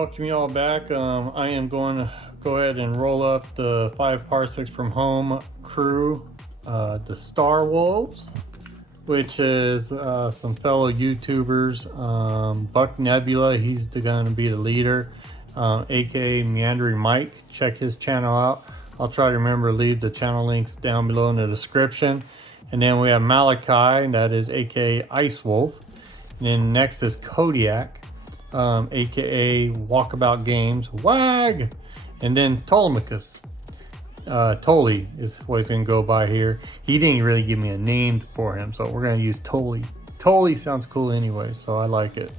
welcome you all back. I am going to go ahead and roll up the 5 Parsecs from home crew, the Starwolves, which is some fellow YouTubers. Buck Nebula, he's going to be the leader, aka Meandering Mike. Check his channel out. I'll try to remember to leave the channel links down below in the description. And then we have Malachi, that is aka Ice Wolf. And then next is Kodiak, aka Walkabout Games, WAG. And then Ptolemachus, Toley is what he's going to go by here. He didn't really give me a name for him, so we're going to use Toley. Toley sounds cool anyway, so I like it.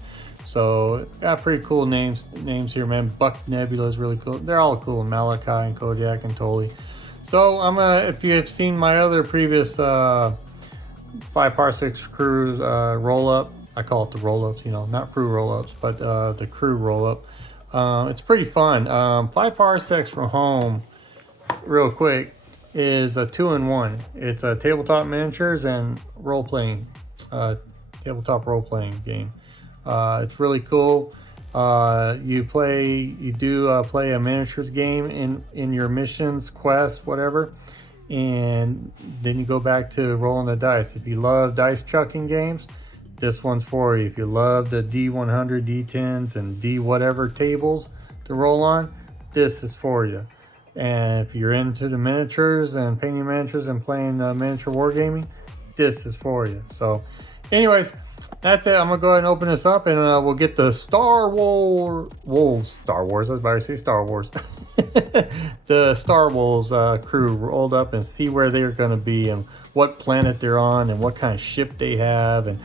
So got pretty cool names here, man. Buck Nebula is really cool. They're all cool. Malachi and Kodiak and Toley. So I'm if you have seen my other previous 5 Parsecs crews roll up, I call it the roll ups, you know, not crew roll ups, but the crew roll up. It's pretty fun. 5 Parsecs from home, real quick, is a 2-in-1. It's a tabletop miniatures and role playing, tabletop role playing game. It's really cool. You do play a miniatures game in your missions, quests, whatever, and then you go back to rolling the dice. If you love dice chucking games, this one's for you. If you love the D100, D10s, and D whatever tables to roll on, this is for you. And if you're into the miniatures and painting miniatures and playing miniature wargaming, this is for you. So anyways, that's it. I'm gonna go ahead and open this up, and we'll get the Star Wars. I was about to say Star Wars. The Star Wolves crew rolled up and see where they're gonna be and what planet they're on and what kind of ship they have and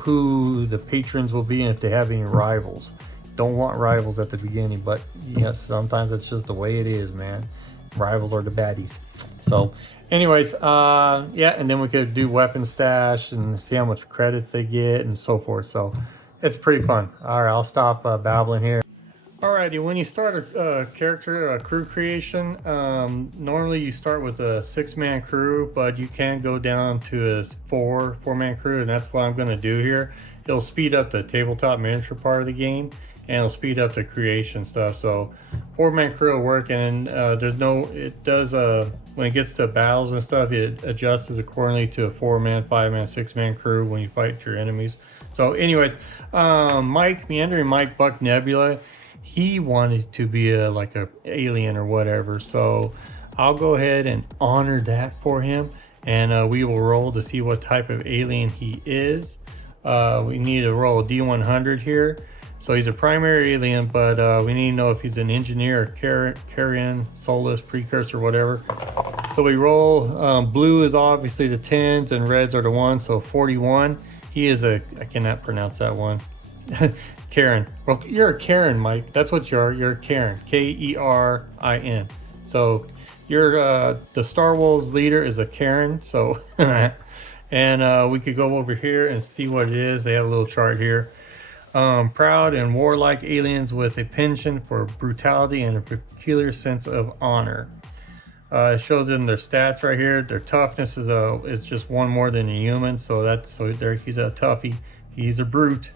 who the patrons will be and if they have any rivals. Don't want rivals at the beginning, but yes, sometimes it's just the way it is, man. Rivals are the baddies. So anyways, yeah, and then we could do weapon stash and see how much credits they get and so forth. So it's pretty fun. All right, I'll stop babbling here. Alrighty, when you start a crew creation, normally you start with a 6-man crew, but you can go down to a 4-man crew, and that's what I'm going to do here. It'll speed up the tabletop miniature part of the game, and it'll speed up the creation stuff. So 4-man crew will work, and it does when it gets to battles and stuff, it adjusts accordingly to a 4-man, 5-man, 6-man crew when you fight your enemies. So anyways, Meandering Mike, Buck Nebula, he wanted to be like a alien or whatever, so I'll go ahead and honor that for him, and we will roll to see what type of alien he is. We need to roll a D100 here. So he's a primary alien, but we need to know if he's an engineer or carrion, soulless, precursor, whatever. So we roll. Blue is obviously the 10s and reds are the 1s, so 41. He is I cannot pronounce that one. Karen. Well, you're a Karen, Mike. That's what you are. You're a Karen. K-E-R-I-N. So you're the Star Wolves leader is a Karen. So and we could go over here and see what it is. They have a little chart here. Proud and warlike aliens with a penchant for brutality and a peculiar sense of honor. It shows in their stats right here. Their toughness is just 1 more than a human, so he's a toughie. He's a brute.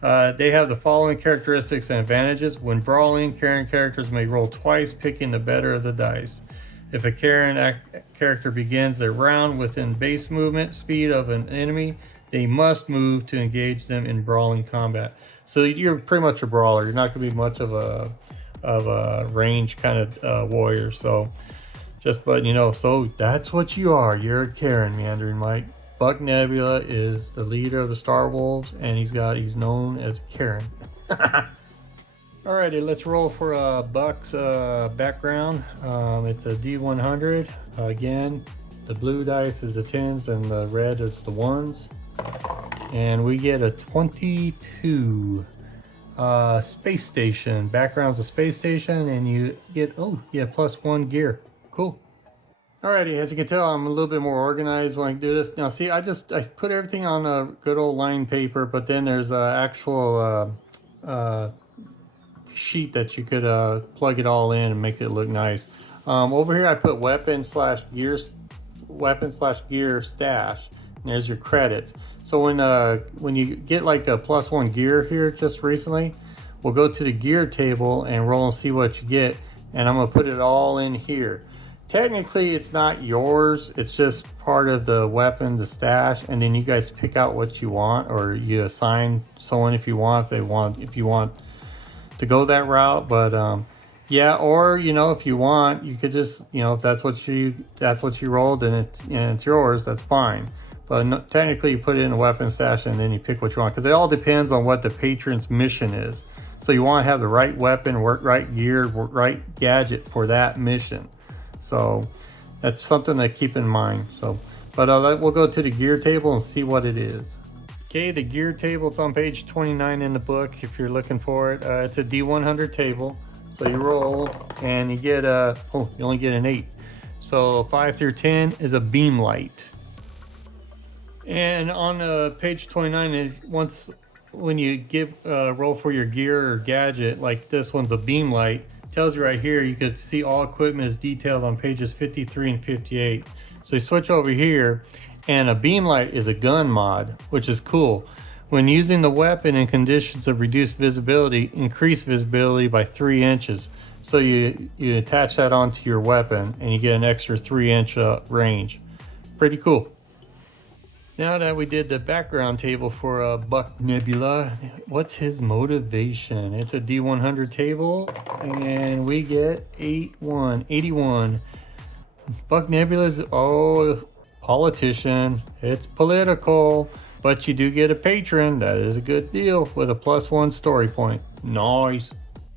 They have the following characteristics and advantages. When brawling, Karen characters may roll twice, picking the better of the dice. If a Karen character begins their round within base movement speed of an enemy, they must move to engage them in brawling combat. So you're pretty much a brawler. You're not going to be much of a range kind of warrior. So just letting you know. So that's what you are. You're a Karen, Meandering Mike. Buck Nebula is the leader of the Star Wolves, and he's known as Karen. Alrighty, let's roll for Buck's background. It's a D100. Again, the blue dice is the 10s and the red is the 1s. And we get a 22. Space station. Background's a space station, and you get, +1 gear. Cool. Alrighty, as you can tell, I'm a little bit more organized when I do this. Now see, I put everything on a good old line paper, but then there's an actual sheet that you could plug it all in and make it look nice. Over here I put weapon slash gear stash, and there's your credits. So when you get like a +1 gear here just recently, we'll go to the gear table and roll and see what you get. And I'm gonna put it all in here. Technically, it's not yours. It's just part of the weapon, the stash, and then you guys pick out what you want, or you assign someone if you want, if you want to go that route. But yeah, or you know, if you want, you could just, you know, if that's what you rolled and it's yours, that's fine. But no, technically, you put it in a weapon stash and then you pick what you want, because it all depends on what the patron's mission is. So you want to have the right weapon, right gear, right gadget for that mission. So that's something to keep in mind. So, but we'll go to the gear table and see what it is. Okay, the gear table, it's on page 29 in the book if you're looking for it. It's a D100 table. So you roll and you get you only get an 8. So 5 through 10 is a beam light. And on page 29, when you give roll for your gear or gadget, like this one's a beam light, tells you right here, you can see all equipment is detailed on pages 53 and 58. So you switch over here, and a beam light is a gun mod, which is cool. When using the weapon in conditions of reduced visibility, increase visibility by 3 inches. So you attach that onto your weapon and you get an extra 3-inch range. Pretty cool. Now that we did the background table for Buck Nebula, what's his motivation? It's a D100 table, and we get 81. Buck Nebula's politician. It's political, but you do get a patron. That is a good deal with a +1 story point. Nice.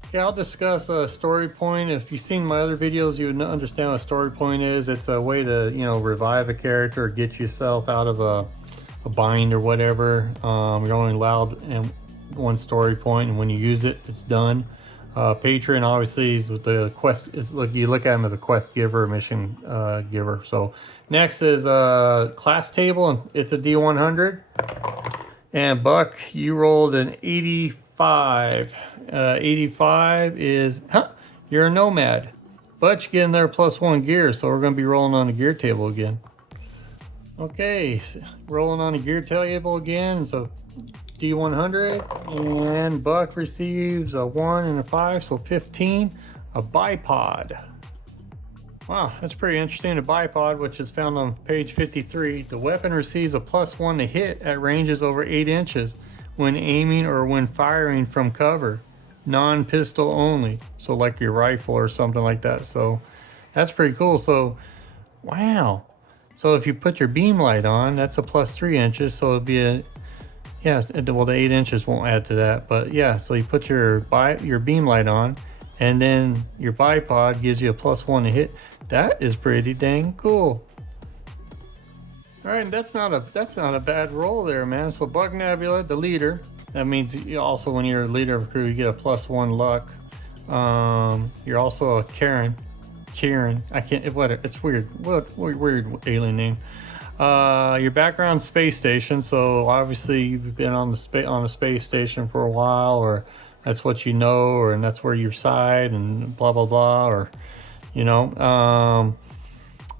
Okay, I'll discuss a story point. If you've seen my other videos, you would understand what a story point is. It's a way to, you know, revive a character or get yourself out of a bind or whatever. You're only allowed in 1 story point, and when you use it, it's done. Patron obviously is with the quest. You look at him as a quest giver, mission giver. So next is class table, and it's a D100. And Buck, you rolled an 85. 85 is, you're a nomad, but you get in there +1 gear, so we're going to be rolling on the gear table again. Okay, rolling on the gear table again, so D100, and Buck receives a 1 and a 5, so 15, a bipod. Wow, that's pretty interesting. A bipod, which is found on page 53. The weapon receives a +1 to hit at ranges over 8 inches when aiming or when firing from cover. Non-pistol only, so like your rifle or something like that. So that's pretty cool. So wow, so if you put your beam light on, that's a +3 inches, so it'd be a, yeah, well, the 8 inches won't add to that, but yeah, so you put your beam light on, and then your bipod gives you a +1 to hit. That is pretty dang cool. All right, that's not a bad roll there, man. So Buck Nebula, the leader. That means you also, when you're a leader of a crew, you get a +1 luck. You're also a Karen. I can't. It's weird. What weird alien name? Your background space station. So obviously you've been on a space station for a while, or that's what you know, or and that's where you reside, and blah blah blah, or you know.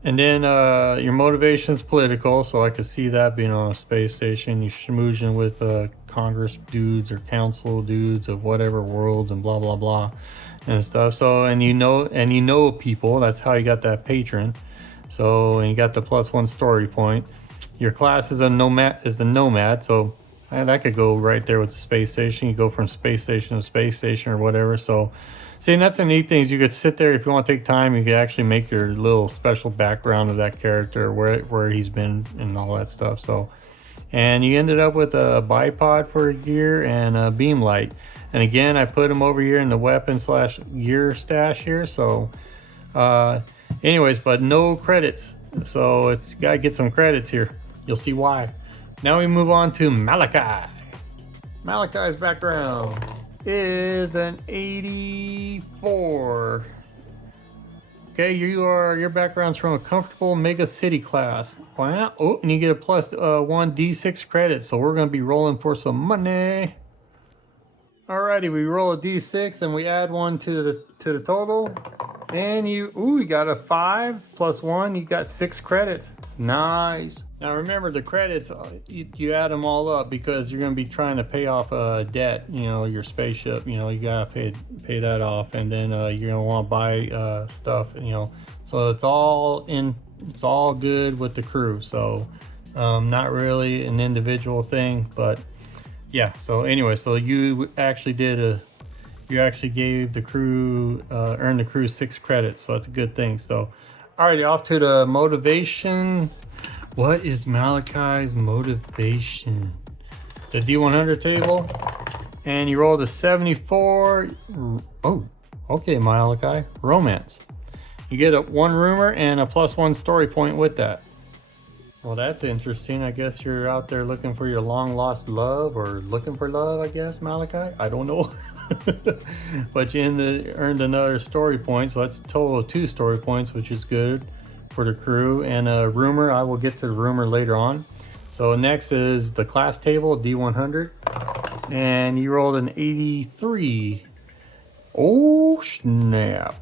And then your motivation's political, so I could see that being on a space station. You're schmoozing with Congress dudes or council dudes of whatever worlds and blah blah blah and stuff. So and you know people. That's how you got that patron. So and you got the +1 story point. Your class is a nomad. So that could go right there with the space station. You go from space station to space station or whatever. So. See, and that's the neat thing is you could sit there if you want to take time. You could actually make your little special background of that character, where he's been and all that stuff. So, and you ended up with a bipod for a gear and a beam light. And again, I put them over here in the weapon/gear stash here. So, anyways, but no credits. So it's you gotta get some credits here. You'll see why. Now we move on to Malachi. Malachi's background is an 84. Okay, your background's from a comfortable mega city class. Wow. Oh, and you get a +1 D6 credit. So we're gonna be rolling for some money. Alrighty, we roll a D6 and we add 1 to the total. And you got a 5 plus 1, you got 6 credits. Nice. Now remember the credits, you add them all up because you're going to be trying to pay off a debt, you know, your spaceship, you know, you got to pay that off, and then you're going to want to buy stuff, you know. So it's all good with the crew. So not really an individual thing, but yeah. So anyway, so you actually gave the crew, earned the crew 6 credits, so that's a good thing. So, alrighty, off to the motivation. What is Malachi's motivation? The D100 table, and you rolled a 74. Oh, okay, Malachi. Romance. You get a 1 rumor and a +1 story point with that. Well, that's interesting. I guess you're out there looking for your long lost love, or looking for love, I guess, Malachi. I don't know. But you earned another story point, so that's a total of 2 story points, which is good for the crew. And a rumor, I will get to the rumor later on. So next is the class table, D100, and you rolled an 83. Oh snap!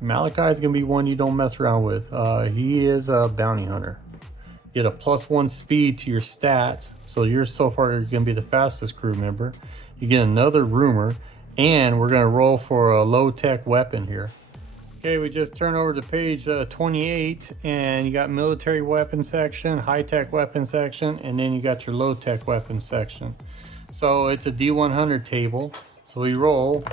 Malachi is gonna be one you don't mess around with. He is a bounty hunter. Get a +1 speed to your stats, so you're so far gonna be the fastest crew member. You get another rumor, and we're gonna roll for a low-tech weapon here. Okay, we just turn over to page 28, and you got military weapon section, high-tech weapon section, and then you got your low-tech weapon section. So it's a D100 table. So we roll,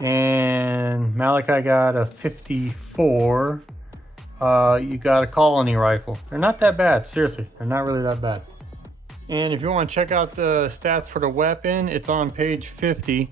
and Malachi got a 54. You got a colony rifle. They're not that bad, seriously. They're not really that bad. And if you want to check out the stats for the weapon, it's on page 50.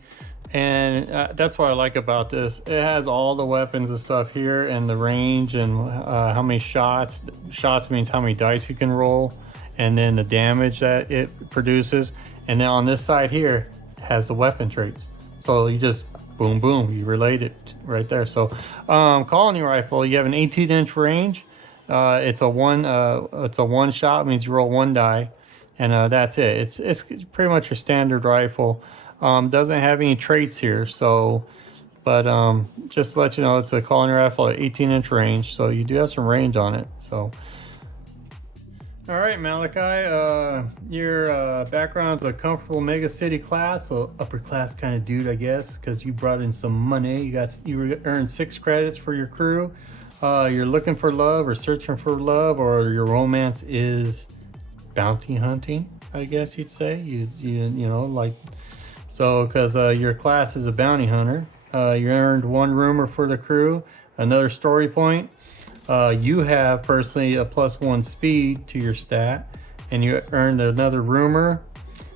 And that's what I like about this. It has all the weapons and stuff here, and the range, and how many shots. Shots means how many dice you can roll, and then the damage that it produces. And then on this side here, it has the weapon traits. So you just boom, boom, you relate it right there. So colony rifle, you have an 18-inch range. It's a one shot, means you roll 1 die, and that's it. It's pretty much your standard rifle. Doesn't have any traits here, so, but just to let you know, it's a colony rifle at 18-inch range, so you do have some range on it. So, all right, Malachi, your background's a comfortable mega city class, so upper class kind of dude, I guess, because you brought in some money. You earned 6 credits for your crew. You're looking for love, or searching for love, or your romance is bounty hunting, I guess you'd say. You know, like. So, because your class is a bounty hunter, you earned 1 rumor for the crew, another story point. You have personally a +1 speed to your stat, and you earned another rumor.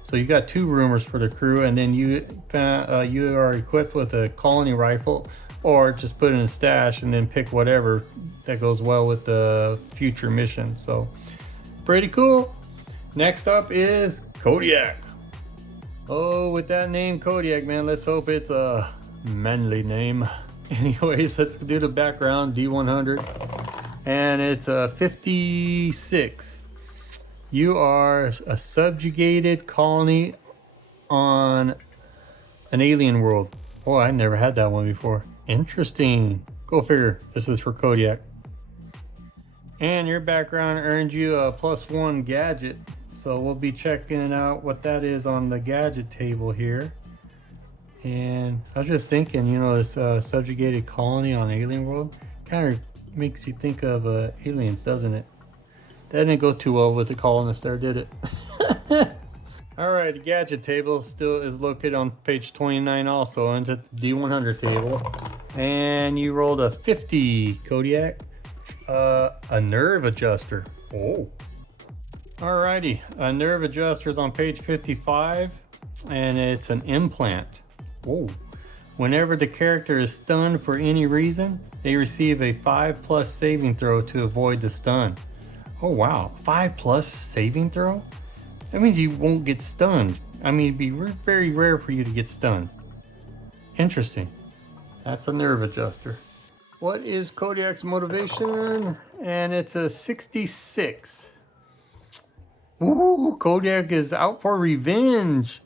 So you got 2 rumors for the crew, and then you are equipped with a colony rifle, or just put it in a stash and then pick whatever that goes well with the future mission. So pretty cool. Next up is Kodiak. Oh, with that name Kodiak, man, let's hope it's a manly name. Anyways, let's do the background, D100. And it's a 56. You are a subjugated colony on an alien world. Oh, I never had that one before. Interesting. Go figure. This is for Kodiak. And your background earned you a +1 gadget. So we'll be checking out what that is on the gadget table here. And I was just thinking, you know, this subjugated colony on alien world kind of makes you think of aliens, doesn't it? That didn't go too well with the colonists there, did it? Alright, the gadget table still is located on page 29 also, into the D100 table. And you rolled a 50, Kodiak. A nerve adjuster. Oh. Alrighty, a nerve adjuster is on page 55, and it's an implant. Whoa. Whenever the character is stunned for any reason, they receive a 5+ saving throw to avoid the stun. Oh wow, 5+ saving throw? That means you won't get stunned. I mean, it'd be very rare for you to get stunned. Interesting. That's a nerve adjuster. What is Kodiak's motivation? And it's a 66. Ooh, Kodiak is out for revenge.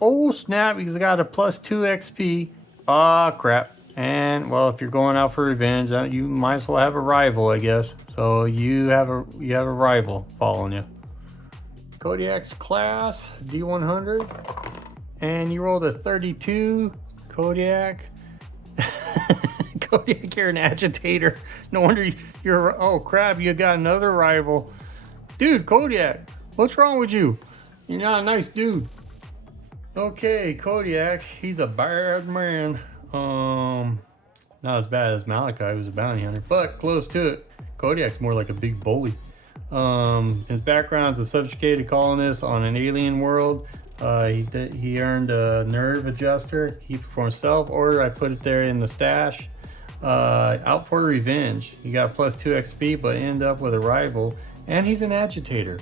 Oh snap, he's got a +2 XP. Ah, crap. And well, if you're going out for revenge, you might as well have a rival, I guess. So you have a rival following you. Kodiak's class D100, and you rolled a 32. Kodiak. Kodiak, you're an agitator. No wonder you're. Oh crap! You got another rival, dude. Kodiak, what's wrong with you? You're not a nice dude. Okay, Kodiak, he's a bad man. Not as bad as Malachi, who's a bounty hunter, but close to it. Kodiak's more like a big bully. His background is a subjugated colonist on an alien world. He earned a nerve adjuster. He performed self-order. I put it there in the stash. Out for revenge. He got +2 XP, but ended up with a rival, and he's an agitator.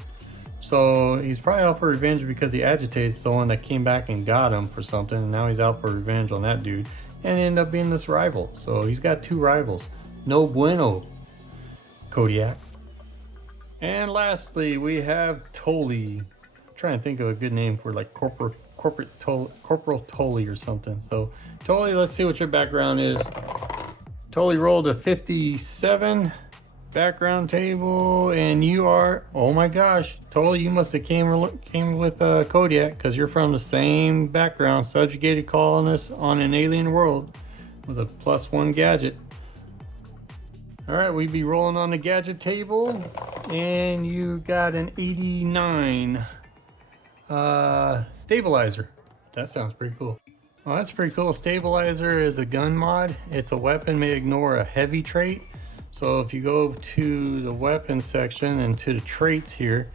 So he's probably out for revenge because he agitates the one that came back and got him for something, and now he's out for revenge on that dude, and ended up being this rival. So he's got 2 rivals. No bueno, Kodiak. And lastly, we have Tully. I'm trying to think of a good name for like Corporal Toley or something. So Tully, let's see what your background is. Tully rolled a 57 background table, and you are, oh my gosh, Tully, you must have came with Kodiak, because you're from the same background, subjugated colonists on an alien world with a +1 gadget. All right, we'd be rolling on the gadget table, and you got an 89 stabilizer. That sounds pretty cool. Well, that's pretty cool. Stabilizer is a gun mod. It's a weapon may ignore a heavy trait. So if you go to the weapons section and to the traits here,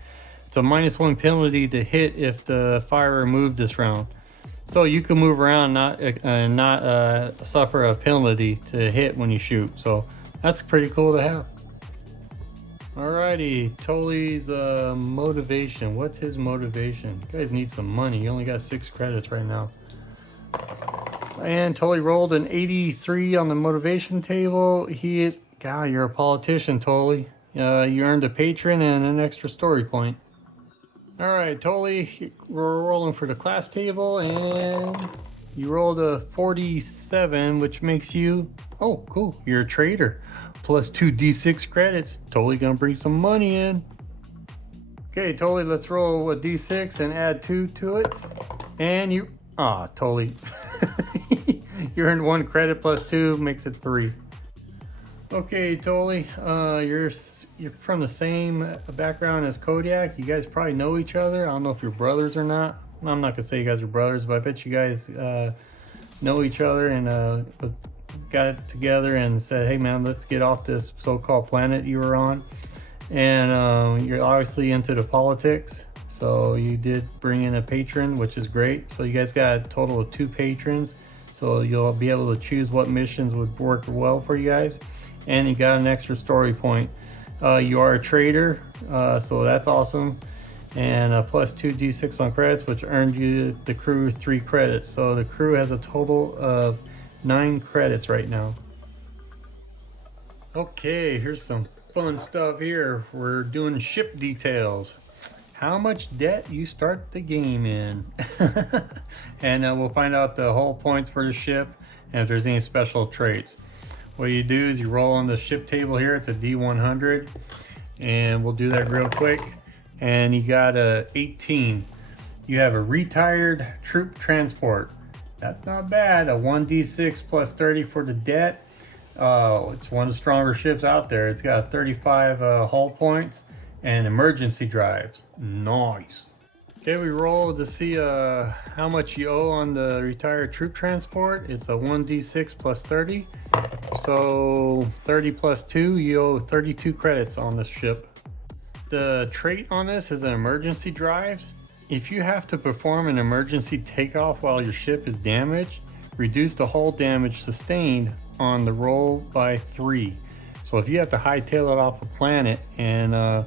it's a -1 penalty to hit if the firer moved this round. So you can move around and not suffer a penalty to hit when you shoot. So that's pretty cool to have. Alrighty, Toley's motivation. What's his motivation? You guys need some money. You only got 6 credits right now. And Toley rolled an 83 on the motivation table. He is, God, you're a politician, Toley. You earned a patron and an extra story point. Alright, Toley, we're rolling for the class table, and you rolled a 47, which makes you, oh, cool, you're a trader. +2 D6 credits. Toley gonna bring some money in. Okay, Toley, let's roll a D6 and add 2 to it. And you, Toley. You earned 1 credit +2, makes it 3. Okay, Toley, you're from the same background as Kodiak. You guys probably know each other. I don't know if you're brothers or not. I'm not gonna say you guys are brothers, but I bet you guys know each other and got together and said, hey man, let's get off this so-called planet you were on. And you're obviously into the politics, so you did bring in a patron, which is great. So you guys got a total of 2 patrons, so you'll be able to choose what missions would work well for you guys. And you got an extra story point. You are a trader, so that's awesome. And +2 D6 on credits, which earned you, the crew, 3 credits. So the crew has a total of 9 credits right now. Okay, here's some fun stuff here. We're doing ship details. How much debt you start the game in. And we'll find out the hull points for the ship and if there's any special traits. What you do is you roll on the ship table here. It's a D100, and we'll do that real quick. And you got a 18. You have a retired troop transport. That's not bad. A 1d6 +30 for the debt. It's one of the stronger ships out there. It's got 35 hull points and emergency drives. Nice. Okay, we roll to see how much you owe on the retired troop transport. It's a 1d6 +30. So 30 +2, you owe 32 credits on this ship. The trait on this is an emergency drives. If you have to perform an emergency takeoff while your ship is damaged, reduce the hull damage sustained on the roll by 3. So if you have to hightail it off a planet and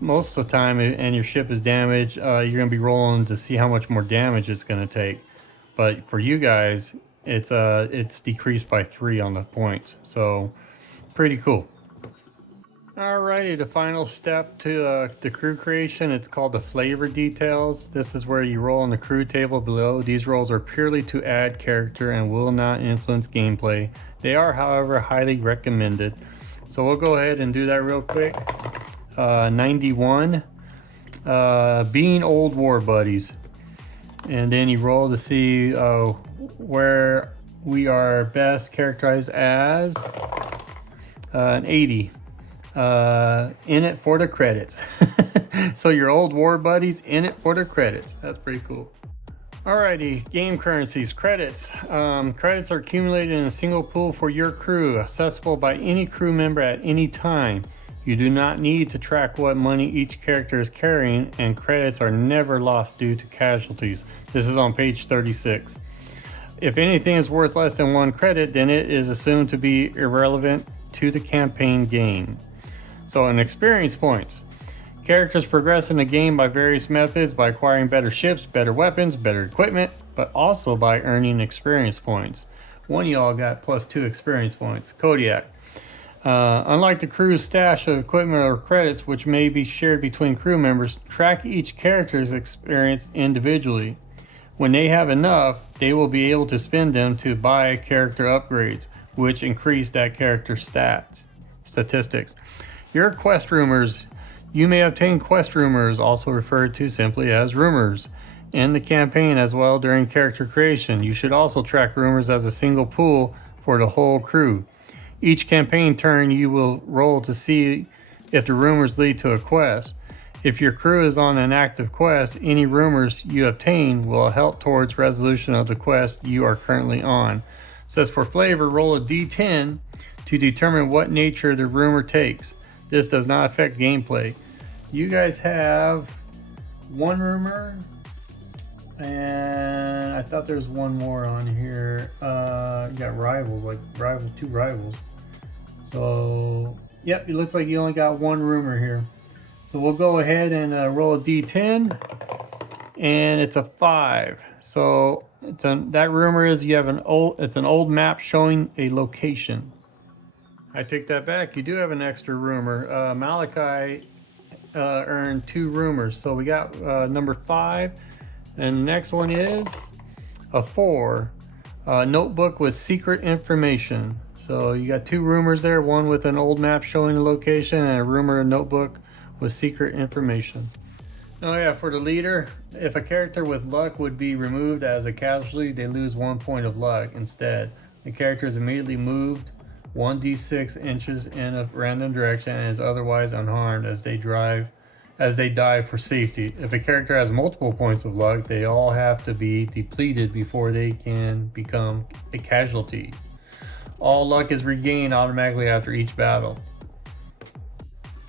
most of the time and your ship is damaged, you're going to be rolling to see how much more damage it's going to take. But for you guys, it's decreased by 3 on the points. So pretty cool. Alrighty, the final step to the crew creation, it's called the flavor details. This is where you roll on the crew table below. These rolls are purely to add character and will not influence gameplay. They are, however, highly recommended. So we'll go ahead and do that real quick. 91, being old war buddies. And then you roll to see where we are best characterized as an 80. In it for the credits. So your old war buddies in it for the credits. That's pretty cool. Alrighty, game currencies, credits. Credits are accumulated in a single pool for your crew, accessible by any crew member at any time. You do not need to track what money each character is carrying, and credits are never lost due to casualties. This is on page 36. If anything is worth less than 1 credit, then it is assumed to be irrelevant to the campaign game. So in experience points, characters progress in the game by various methods, by acquiring better ships, better weapons, better equipment, but also by earning experience points. One of y'all got +2 experience points, Kodiak. Unlike the crew's stash of equipment or credits, which may be shared between crew members, track each character's experience individually. When they have enough, they will be able to spend them to buy character upgrades, which increase that character's statistics. Your quest rumors. You may obtain quest rumors, also referred to simply as rumors, in the campaign as well during character creation. You should also track rumors as a single pool for the whole crew. Each campaign turn you will roll to see if the rumors lead to a quest. If your crew is on an active quest, any rumors you obtain will help towards resolution of the quest you are currently on. It says for flavor, roll a d10 to determine what nature the rumor takes. This does not affect gameplay. You guys have 1 rumor, and I thought there's 1 more on here. You got rivals, like 2 rivals. So, yep, it looks like you only got 1 rumor here. So we'll go ahead and roll a d10, and it's a 5. So that rumor is you have an old map showing a location. I take that back. You do have an extra rumor. Malachi earned 2 rumors. So we got number 5. And the next one is a 4. Notebook with secret information. So you got 2 rumors there. One with an old map showing the location, and a rumor notebook with secret information. Oh yeah, for the leader, if a character with luck would be removed as a casualty, they lose 1 point of luck. Instead, the character is immediately moved 1d6 inches in a random direction and is otherwise unharmed as they dive for safety. If a character has multiple points of luck, they all have to be depleted before they can become a casualty. All luck is regained automatically after each battle.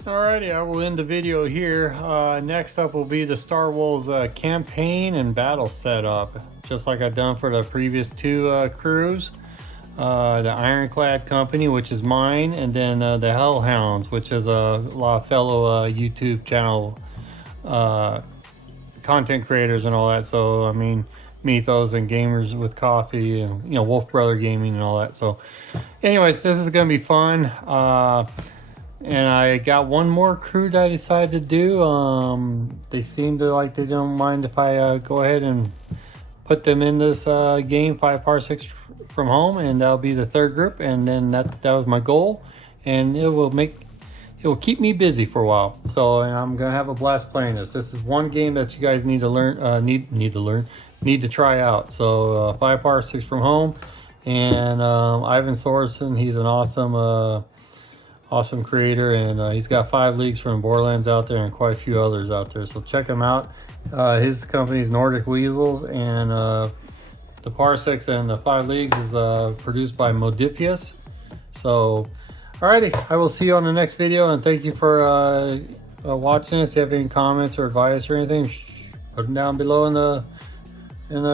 Alrighty, I will end the video here. Next up will be the starwolves campaign and battle setup, just like I've done for the previous 2 crews. The Ironclad Company, which is mine, and then the Hellhounds, which is a lot of fellow YouTube channel content creators and all that. So I mean, Mythos and Gamers with Coffee, and Wolf Brother Gaming and all that. So anyways, this is gonna be fun. And I got 1 more crew that I decided to do. They seem to like they don't mind if I go ahead and put them in this game, 5 Parsecs from home, and that'll be the 3rd group. And then that was my goal, and it will keep me busy for a while. So, and I'm gonna have a blast playing this. This is one game that you guys need to learn, need to try out. So 5 Parsecs from home, and Ivan Sorensen, he's an awesome creator, and he's got 5 leagues from Borderlands out there and quite a few others out there. So check him out. His company is Nordic Weasels, and the Parsecs and the 5 leagues is produced by Modifius. So alrighty, I will see you on the next video, and thank you for watching this. If you have any comments or advice or anything, put them down below in the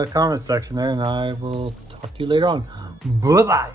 comment section there, and I will talk to you later on. Bye bye.